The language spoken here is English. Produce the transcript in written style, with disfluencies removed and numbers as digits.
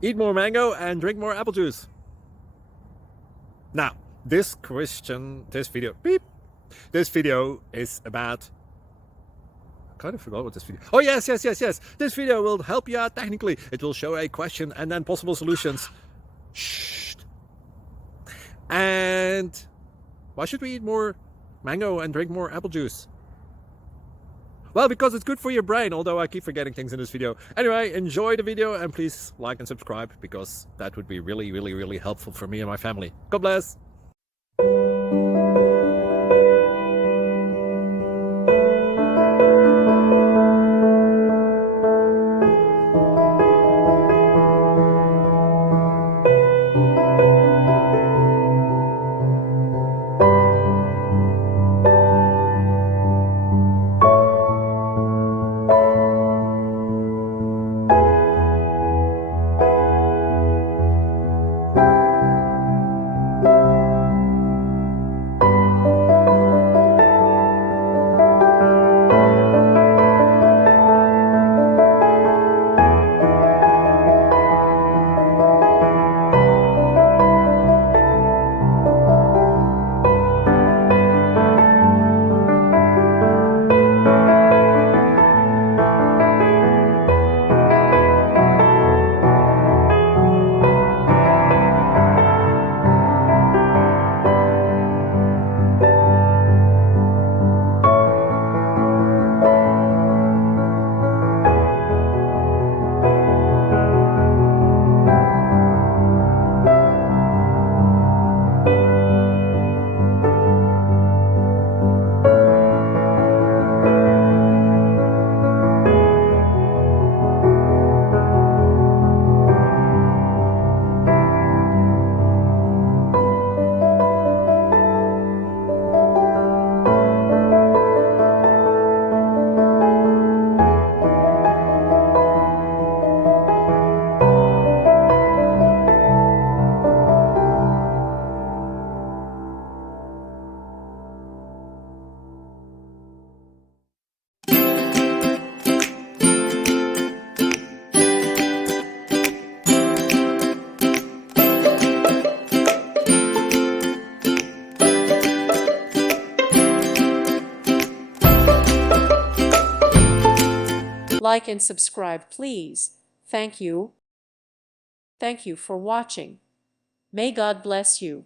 Eat more mango and drink more apple juice. Now, this video is about, I kind of forgot what this video. Oh, yes. This video will help you out technically. It will show a question and then possible solutions. Shh. And why should we eat more mango and drink more apple juice? Well, because it's good for your brain, although I keep forgetting things in this video. Anyway, enjoy the video and please like and subscribe, because that would be really helpful for me and my family. God bless. Like and subscribe, please. Thank you. Thank you for watching. May God bless you.